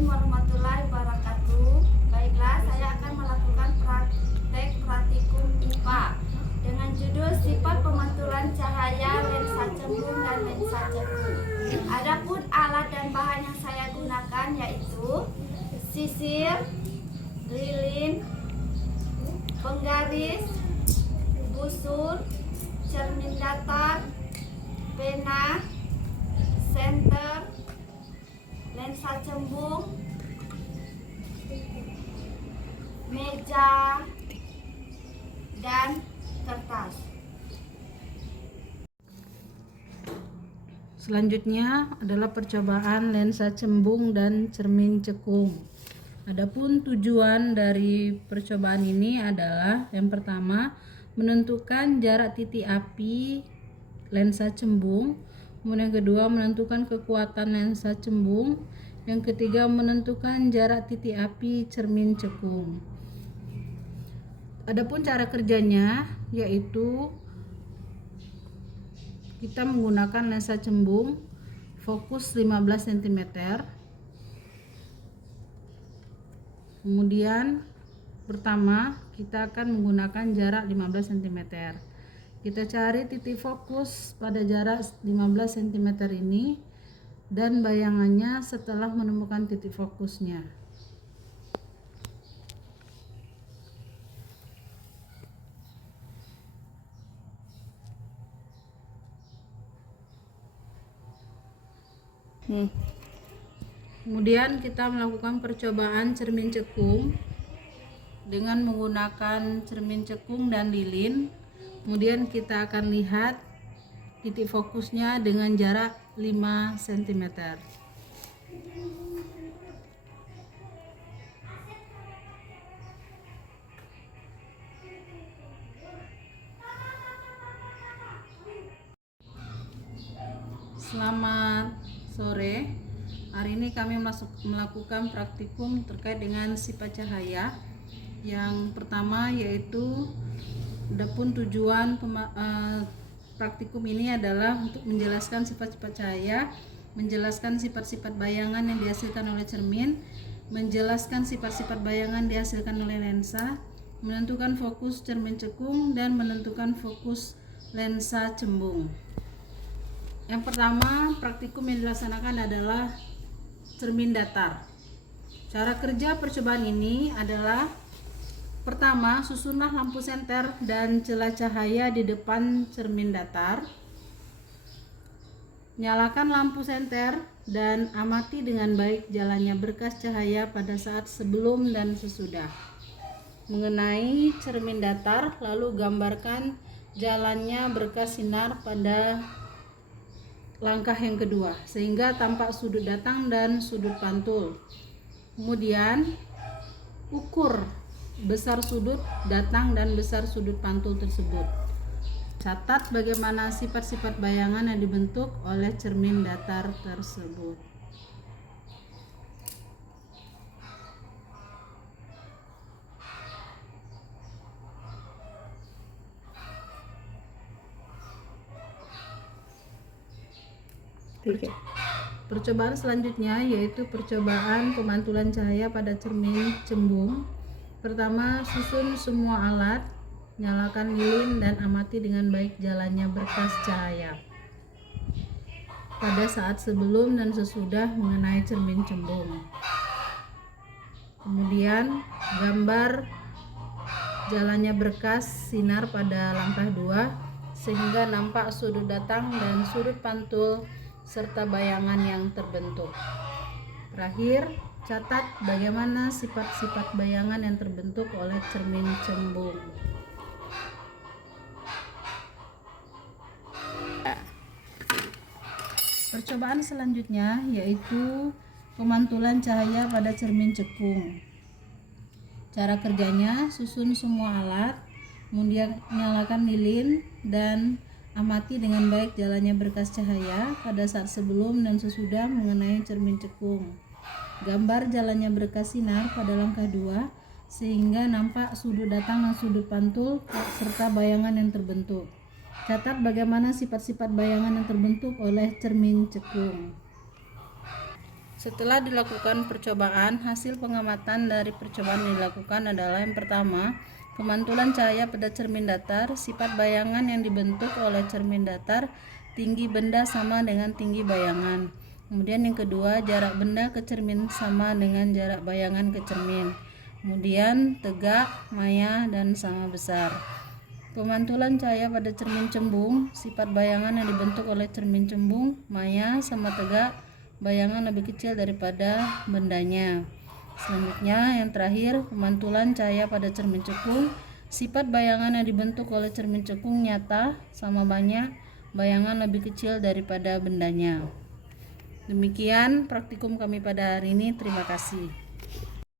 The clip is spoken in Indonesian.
Assalamualaikum warahmatullahi wabarakatuh. Baiklah, saya akan melakukan praktek praktikum IPA dengan judul sifat pemantulan cahaya lensa cembung dan lensa cekung. Adapun alat dan bahan yang saya gunakan yaitu sisir, lilin, penggaris, busur, cermin datar, pena, senter, lensa cembung, meja, dan kertas. Selanjutnya adalah percobaan lensa cembung dan cermin cekung. Adapun tujuan dari percobaan ini adalah yang pertama menentukan jarak titik api lensa cembung, kemudian yang kedua menentukan kekuatan lensa cembung, yang ketiga menentukan jarak titik api cermin cekung. Adapun cara kerjanya yaitu kita menggunakan lensa cembung fokus 15 cm. Kemudian pertama kita akan menggunakan jarak 15 cm. Kita cari titik fokus pada jarak 15 cm ini dan bayangannya setelah menemukan titik fokusnya. Kemudian kita melakukan percobaan cermin cekung dengan menggunakan cermin cekung dan lilin. Kemudian kita akan lihat titik fokusnya dengan jarak 5 cm. Selamat sore. Hari ini kami melakukan praktikum terkait dengan sifat cahaya. Yang pertama yaitu adapun tujuan praktikum ini adalah untuk menjelaskan sifat-sifat cahaya, menjelaskan sifat-sifat bayangan yang dihasilkan oleh cermin, menjelaskan sifat-sifat bayangan dihasilkan oleh lensa, menentukan fokus cermin cekung, dan menentukan fokus lensa cembung. Yang pertama, praktikum yang dilaksanakan adalah cermin datar. Cara kerja percobaan ini adalah pertama, susunlah lampu senter dan celah cahaya di depan cermin datar. Nyalakan lampu senter dan amati dengan baik jalannya berkas cahaya pada saat sebelum dan sesudah. Mengenai cermin datar, lalu gambarkan jalannya berkas sinar pada langkah yang kedua sehingga tampak sudut datang dan sudut pantul. Kemudian ukur besar sudut datang dan besar sudut pantul tersebut. Catat bagaimana sifat-sifat bayangan yang dibentuk oleh cermin datar tersebut. Percobaan selanjutnya yaitu percobaan pemantulan cahaya pada cermin cembung. Pertama, susun semua alat, nyalakan lilin dan amati dengan baik jalannya berkas cahaya pada saat sebelum dan sesudah mengenai cermin cembung. Kemudian gambar jalannya berkas sinar pada langkah 2 sehingga nampak sudut datang dan sudut pantul serta bayangan yang terbentuk. Terakhir, catat bagaimana sifat-sifat bayangan yang terbentuk oleh cermin cembung. Percobaan selanjutnya yaitu pemantulan cahaya pada cermin cekung. Cara kerjanya, susun semua alat, kemudian nyalakan lilin dan amati dengan baik jalannya berkas cahaya pada saat sebelum dan sesudah mengenai cermin cekung. Gambar jalannya berkas sinar pada langkah 2 sehingga nampak sudut datang dan sudut pantul serta bayangan yang terbentuk. Catat bagaimana sifat-sifat bayangan yang terbentuk oleh cermin cekung. Setelah dilakukan percobaan, hasil pengamatan dari percobaan yang dilakukan adalah yang pertama, pemantulan cahaya pada cermin datar, sifat bayangan yang dibentuk oleh cermin datar, tinggi benda sama dengan tinggi bayangan. Kemudian yang kedua, jarak benda ke cermin sama dengan jarak bayangan ke cermin. Kemudian tegak, maya, dan sama besar. Pemantulan cahaya pada cermin cembung, sifat bayangan yang dibentuk oleh cermin cembung, maya sama tegak, bayangan lebih kecil daripada bendanya. Selanjutnya yang terakhir, pemantulan cahaya pada cermin cekung, sifat bayangan yang dibentuk oleh cermin cekung nyata sama banyak, bayangan lebih kecil daripada bendanya. Demikian praktikum kami pada hari ini. Terima kasih.